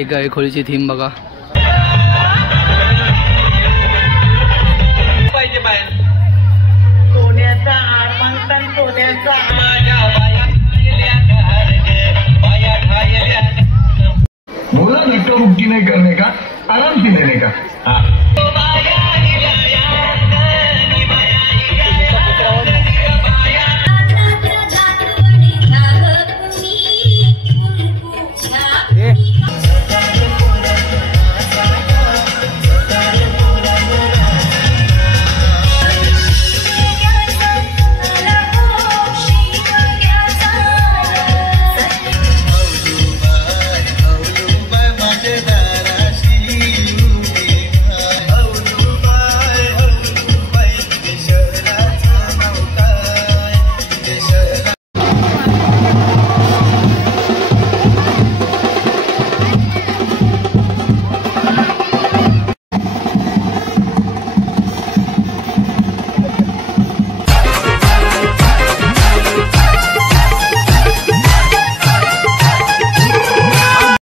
एक गाय खोलीची थीम बघा. सोन्याचा आरमांतन सोन्याचा बोला धक्का-मुक्की नहीं करने का, आराम से लेने का.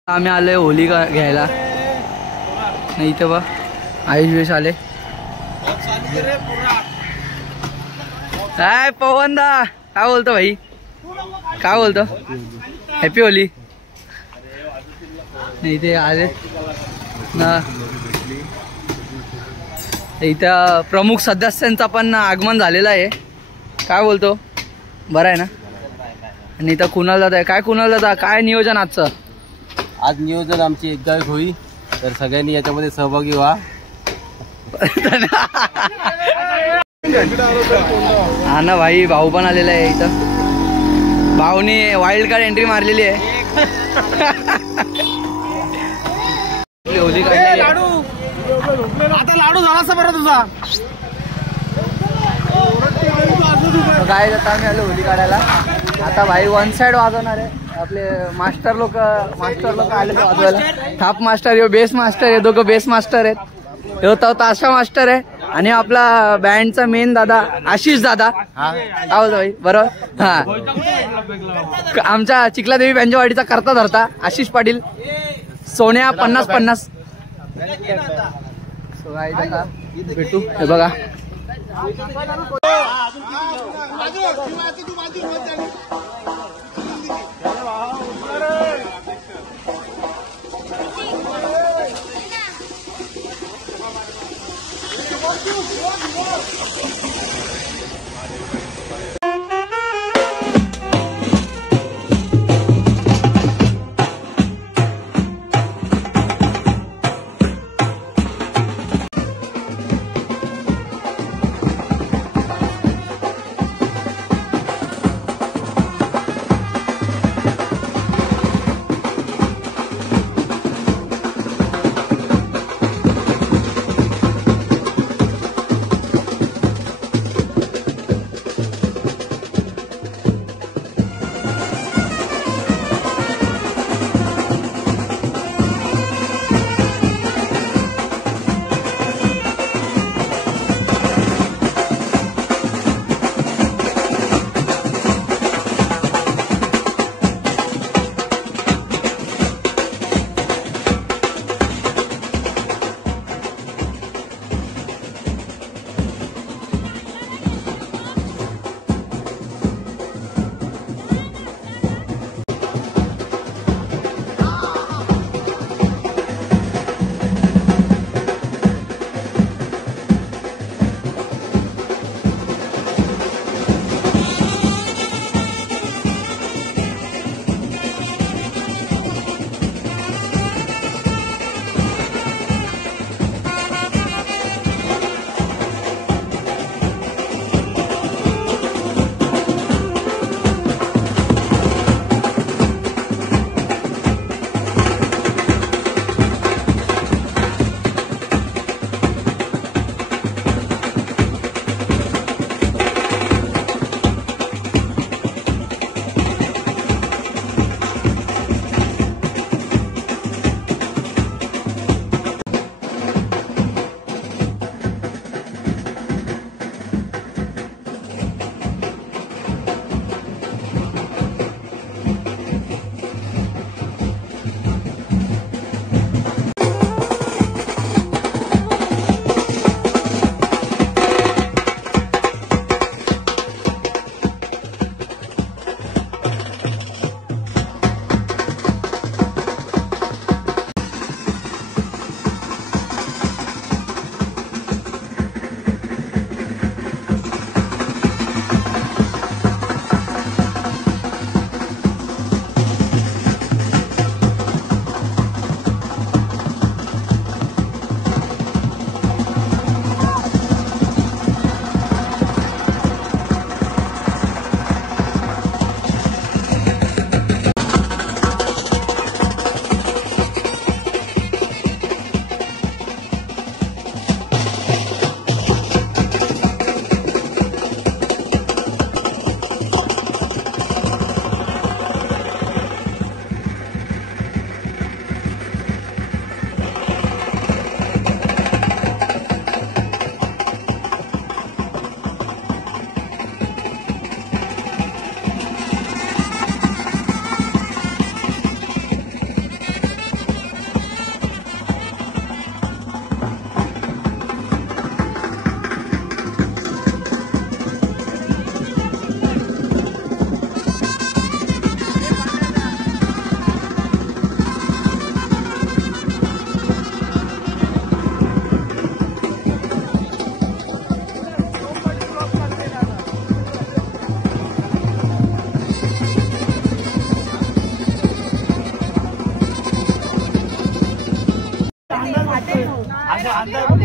आम्ही आलोय होली घ्यायला. नाही इथे बा आयुष वेश आले. काय पवनदा काय बोलतो भाई, काय बोलतो? Happy Holy. नाही इथे आले ना, इथं प्रमुख सदस्यांचा पण आगमन झालेलं आहे. काय बोलतो, बरं आहे ना? आणि इथं कुणाल दादा आहे. काय कुणाल दादा, काय नियोजन आजचं? आज नियोजन आमची एक गाय होई, तर सगळ्यांनी याच्यामध्ये सहभागी व्हा. हा ना भाई, भाऊ पण आलेला आहे इथं. भाऊने वाईल्ड कार्ड एंट्री मारलेली आहे. होली काढलेली आहे. आता लाडू झाला बरं तुझा. काय आता आम्ही आलो होली काढायला. आता भाई वन साइड वाजवणार आहे. आपले मास्टर लोक आले वाजवायला. थाप मास्टर, यो बेस मास्टर आहे. दोघं बेस मास्टर आहेत. ह्यो तो ताशा मास्टर आहे. आणि आपला बँडचा मेन दादा आशिष दादा. काय बोलतो भाई, बरोबर? हा, आमच्या चिखलादेवी बँजवाडीचा करता धरता आशिष पाटील. सोन्या 50-50. भेटू. हे बघा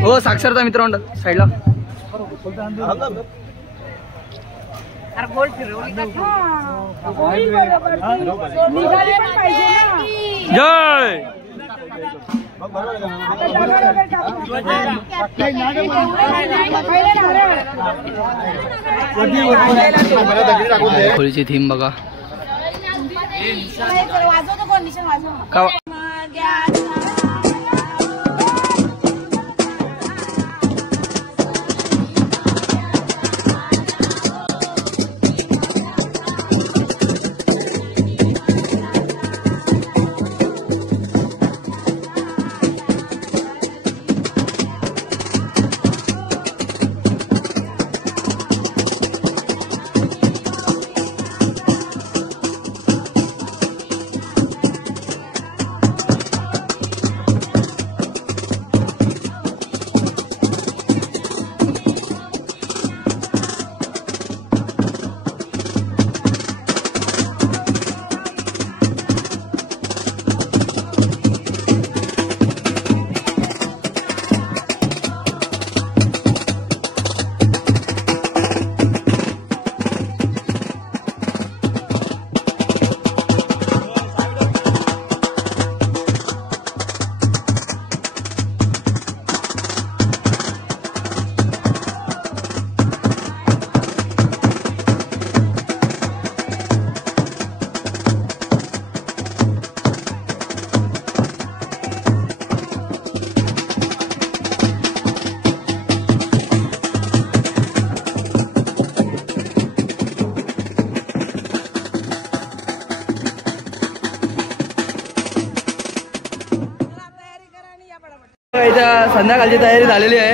हो साक्षरता मित्र म्हणतात साईडला. जय होळीची थीम बघा. संध्याकाळची तयारी झालेली आहे.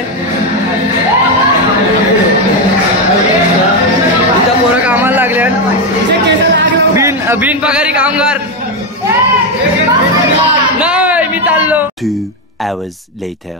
इथं पोरं कामाला लागले. बिन पगारी कामगार नाही. मी चाललो. 2 hours later.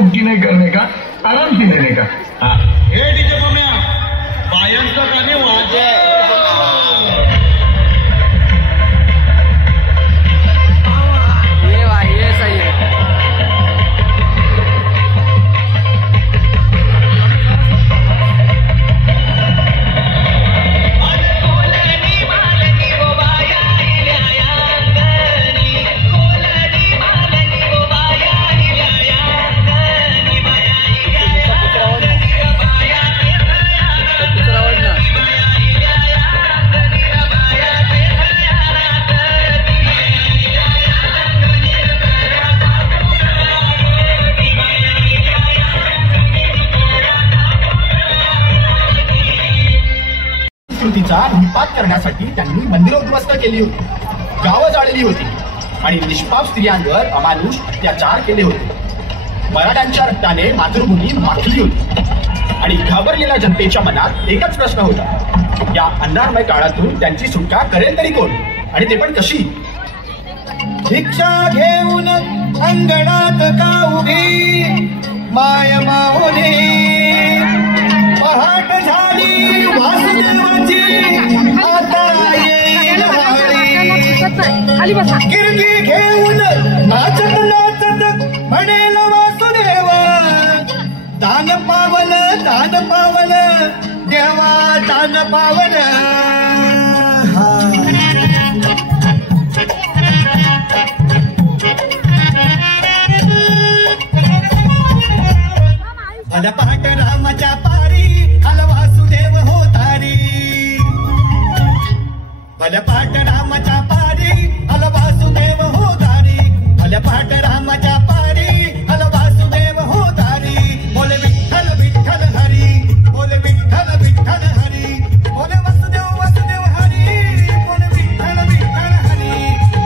धक्का नहीं करने का, आराम से लेने का। हाँ डीजे बम्या बायांचा गाणे वाजे ये भाई ये सही है। धर्माचा निपात करण्यासाठी त्यांनी मंदिरं उद्ध्वस्त केली होती, गावं जाळली होती आणि निष्पाप स्त्रियांवर अमानुष अत्याचार केले होते. मराठ्यांच्या रक्ताने मातृभूमी माखली होती आणि घाबरलेल्या जनतेच्या मनात एकच प्रश्न होता, या अंधारमय काळातून त्यांची सुटका करेल तरी कोण, आणि ते पण कशी? भिक्षा घेऊन अंगणात का उभी माय माऊली, पहाट झाली वासुदेवाची आता येईल वारी. गिरगी घेऊन नाचत नाचत म्हणेल वासुदेवा, दान पावल देवा दान पावल. भलपाट रामाच्या पारी आला वासुदेव हो तारी, भलपाट रामाच्या पारी आला वासुदेव हो तारी, भलपाट रामाच्या पारी आला वासुदेव हो तारी. बोले विठ्ठल विठ्ठल हरी, बोले विठ्ठल विठ्ठल हरी, बोले वासुदेव वासुदेव हरी, बोले विठ्ठल विठ्ठल हरी.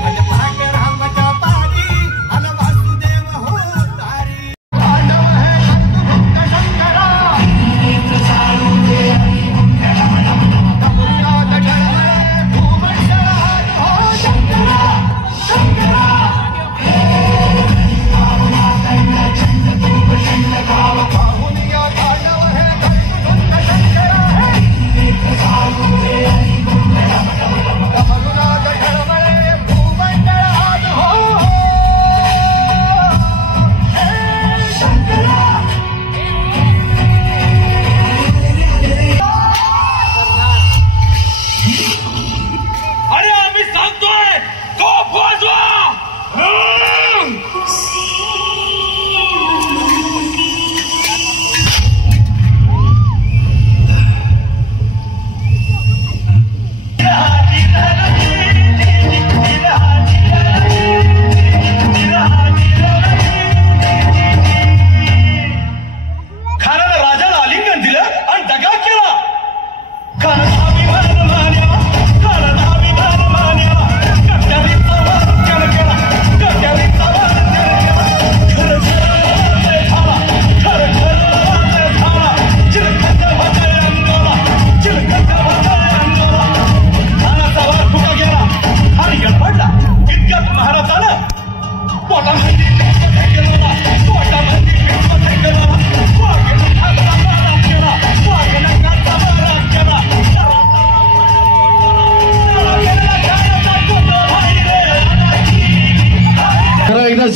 भलपाट रामाच्या पारी आला वासुदेव हो तारी.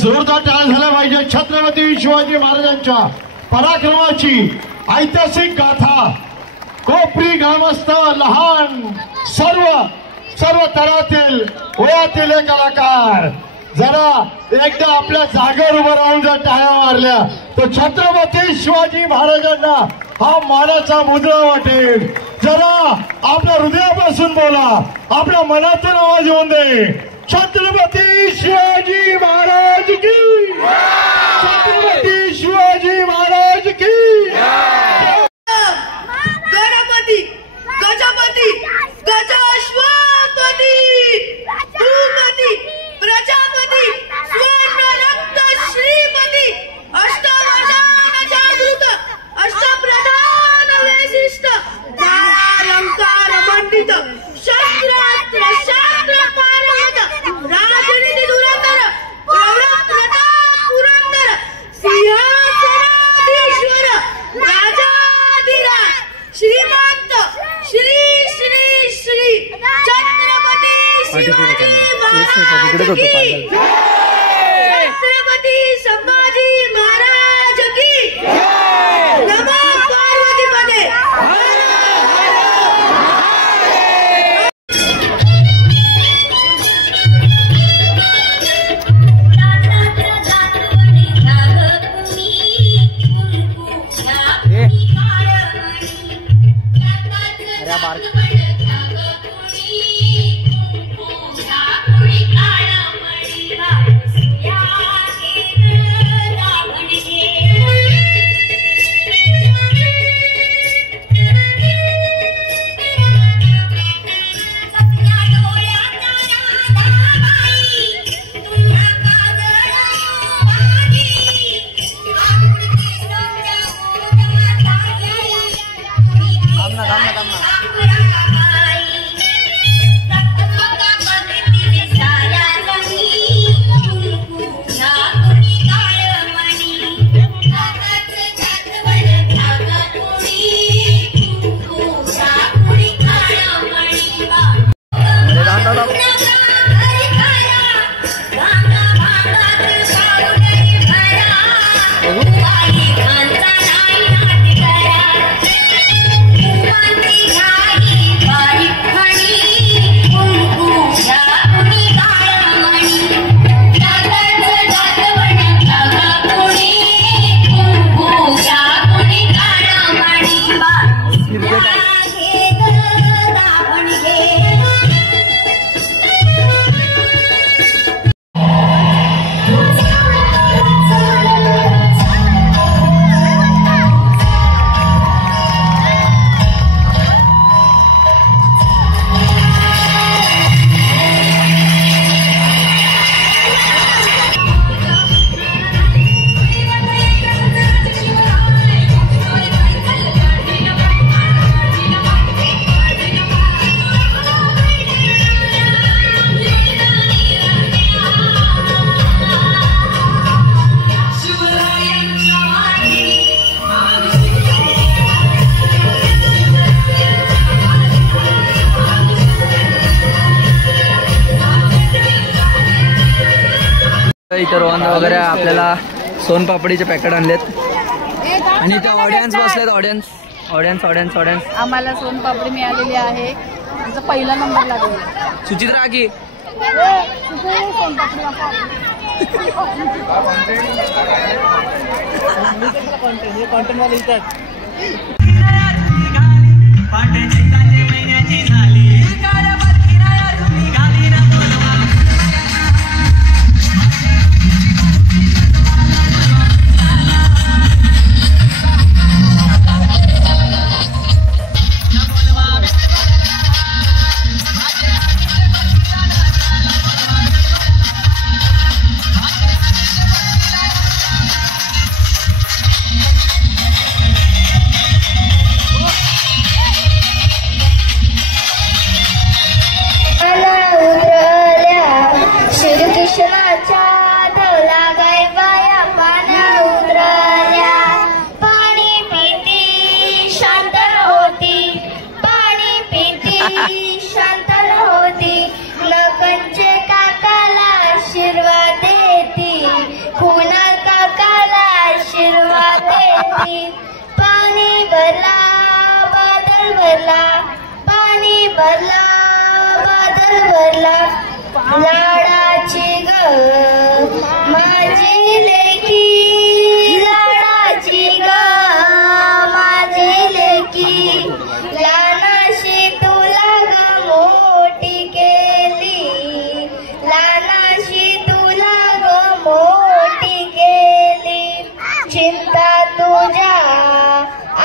जोरदार टाळ झाला पाहिजे. छत्रपती शिवाजी महाराजांच्या पराक्रमाची ऐतिहासिक गाथा कोपरी ग्रामस्थ लहान सर्व तरातील वयातील कलाकार जरा एकदा आपल्या जागेवर उभं राहून जर टाळ्या मारल्या तर छत्रपती शिवाजी महाराजांना हा मानाचा मुद्रा वाटेल. जरा आपल्या हृदयापासून बोला, आपल्या मनातून आवाज येऊन दे. छत्रपती शिवाजी महाराज की, छत्रपती शिवाजी महाराज की. गणपती गजपती गजाश्वपती भूपती प्रजापती स्वर्णरक्त श्रीपती अष्टवधान जागृत अष्टप्रधान वैशिष्ट अलंकार मंडित शस्त्रास्त्र शास्त्र पारंगत राजनीती धुरंधर प्रताप पुरंदर सिंहासनाधीश्वर राजाधिराज श्रीमंत श्री श्री श्री छत्रपती शिवाजी महाराज की, छत्रपती संभाजी महाराज की. नमो पार्वतीपते. इथे रोहन वगैरे आपल्याला सोनपापडीचे पॅकेट आणलेत आणि इथे ऑडियन्स बसलेत. ऑडियन्स आम्हाला सोनपापडी मिळालेली आहे. आमचा पहिला नंबर लागला. सुचित्रा की कॉन्टेंट वाले इथं पाणी भरला बादल भरला, पाणी भरला बादल भरला, लाडाची ग माझी लेकी, लाडाची ग माझी लेकी, लहानाशी तुला ग मोठी केली, लहानाशी तुला ग मोठी केली, चिंता तुझ्या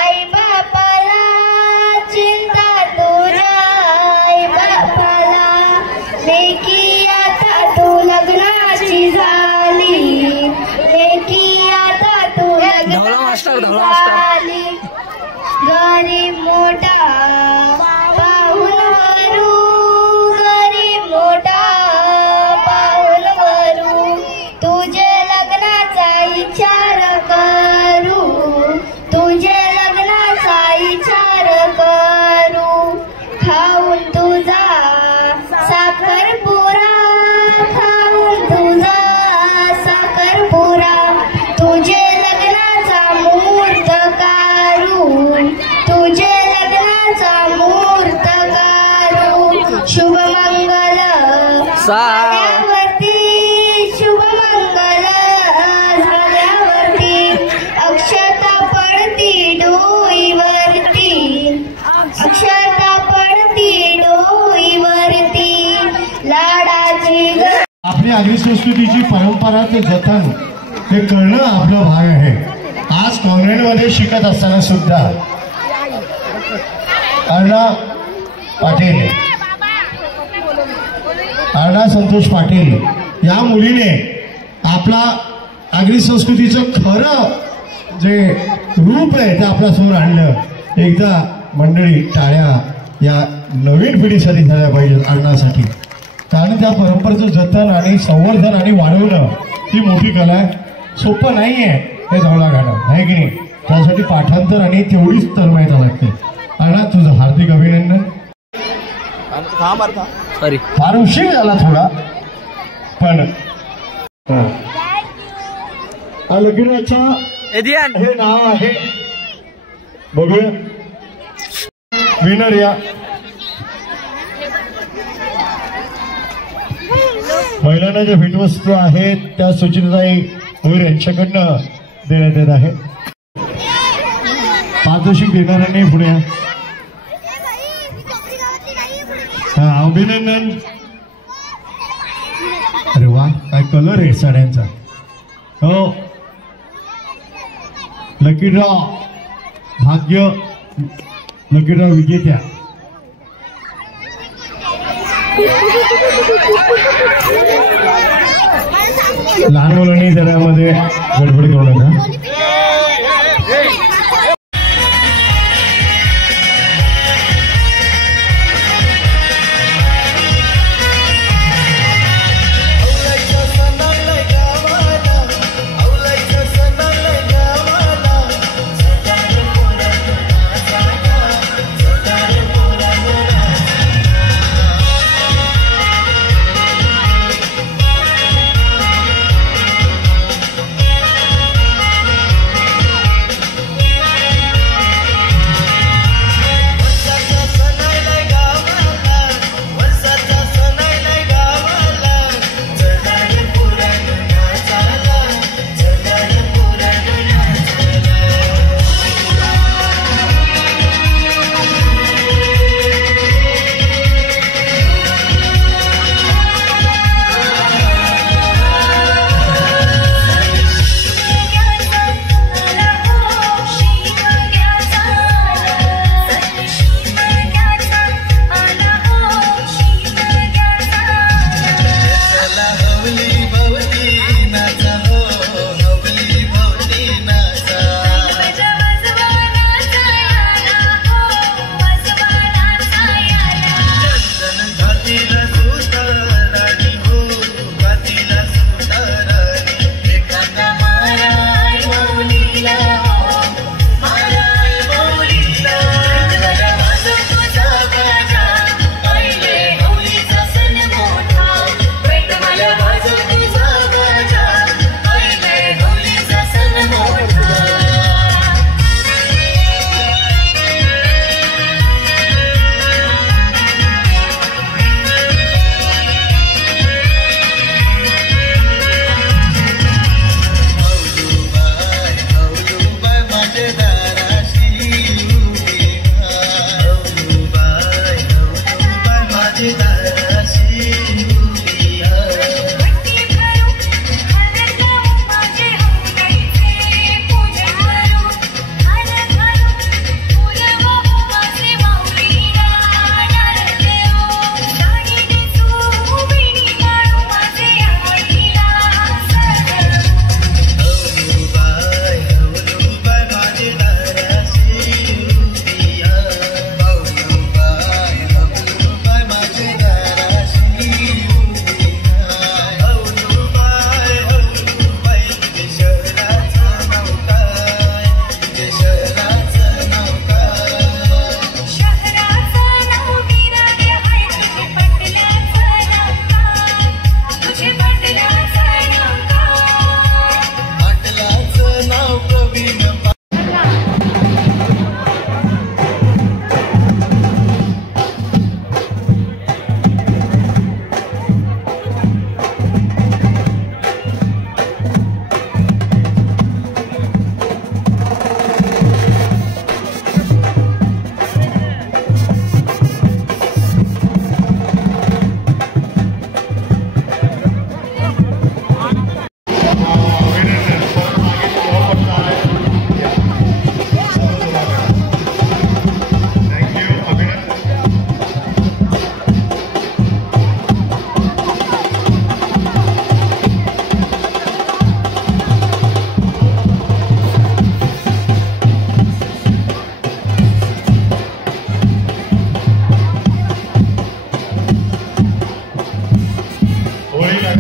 आई बापाला, चिंता तुझ्या आई बापाला, लेकी आता तू लग्नाची झाली, लेकी आता तू लग्नाची झाली, गरीब मोठा पाहून वरू, गरीब मोठा पाहून वरू, तुझे लग्नाचा विचार करू, तुझे लग्नाचा विचार करू, खाऊन तुझा साखरपुरा, खाऊन तुझा साखरपुरा, तुझे लग्नाचा मुहूर्त काढू, तुझे लग्नाचा मुहूर्त काढू, शुभमंगल झाल्यावरती, शुभमंगल झाल्यावरती, अक्षता पडती डोईवरती, अक्षता पडती डोईवरती, लाडाची आपली आगरी संस्कृतीची परंपराचं जतन हे करणं आपला भाग आहे. आज कॉन्व्हेंटमध्ये शिकत असताना सुद्धा अण्णा पाटील, अण्णा संतोष पाटील या मुलीने आपला आगरी संस्कृतीचं खरं जे रूप आहे ते आपल्या समोर आणलं. एकदा मंडळी टाळ्या या नवीन पिढीसाठी झाल्या पाहिजेत अण्णासाठी, कारण त्या परंपरेचं जतन आणि संवर्धन आणि वाढवणं ही मोठी कला आहे. सोपं नाहीये हे जवळ घालणं, आहे की नाही? त्यासाठी पाठांतर आणि तेवढीच तन्मयता लागते. अण्णा तुझं हार्दिक अभिनंदन. सॉरी फार उशीर झाला थोडा, पण लगीनाचा हे नाव आहे. बघूया विनर या महिलांना ज्या भेटवस्तू आहेत त्या सुचिताताई भोईर यांच्याकडनं देण्यात येत आहे. पारितोषिक देणाऱ्यांनी पुढे अभिनंदन. अरे वा, काय कलर आहे साड्यांचा. हो, लकी ड्रॉ भाग्य, लकी ड्रॉ विजेत्या. लहान मुलांनी त्यामध्ये गडबड करू नका.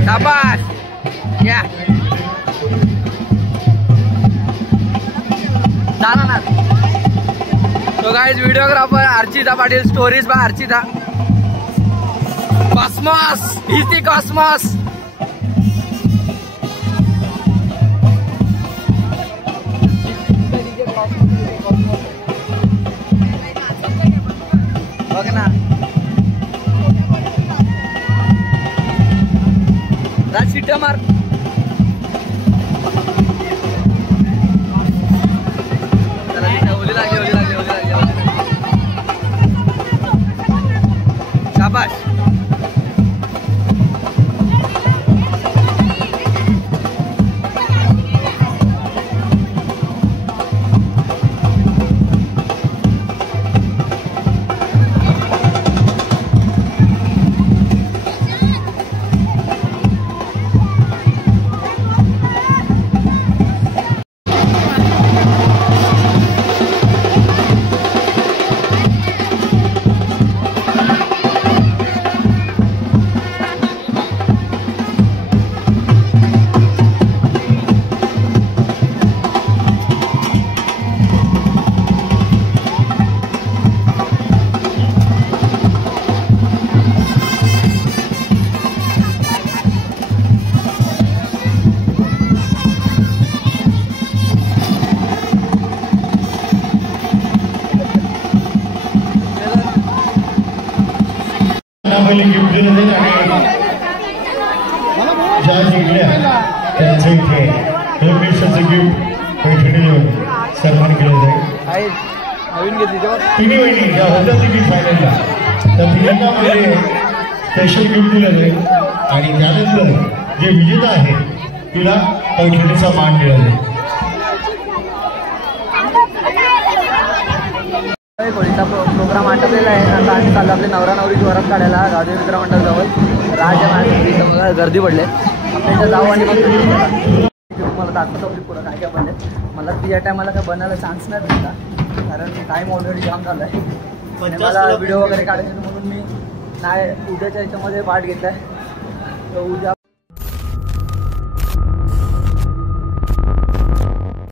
शाबास या झाला ना. तो guys videographer Archita Patil, stories bye Archita. Cosmos, is the Cosmos. बघ ना राज शिट्ट्या मार. शाबाश. पहिले गिफ्ट दिलं जाईल आणि ज्या जिंकल्या त्यांचं इथे 2 दिवसाचं गिफ्ट पैठणी देऊन सन्मान केलं जाईल. तिन्ही वहिनी ज्या होत्या तिन्ही फायनलला त्या तिघांमध्ये स्पेशल गिफ्ट दिलं जाईल आणि त्यानंतर जे विजेता आहे तिला पैठणीचा मान दिला जाईल. प्रोग्राम आटपलेला आहे. आता आम्ही चाललो आपले नवरा नवरीची वरात काढायला गावदेवी मित्र मंडळाजवळ. राज गर्दी पडले. आपल्या जाऊ आणि मला दाखवतो पुढं काय काय बनले. मला त्या टायमाला काय बनायला चान्स नाही भेटला कारण टाईम ऑलरेडी जाम झाला आहे. मला व्हिडिओ वगैरे काढायचे म्हणून मी नाही उद्याच्या ह्याच्यामध्ये पार्ट घेतला आहे. उद्या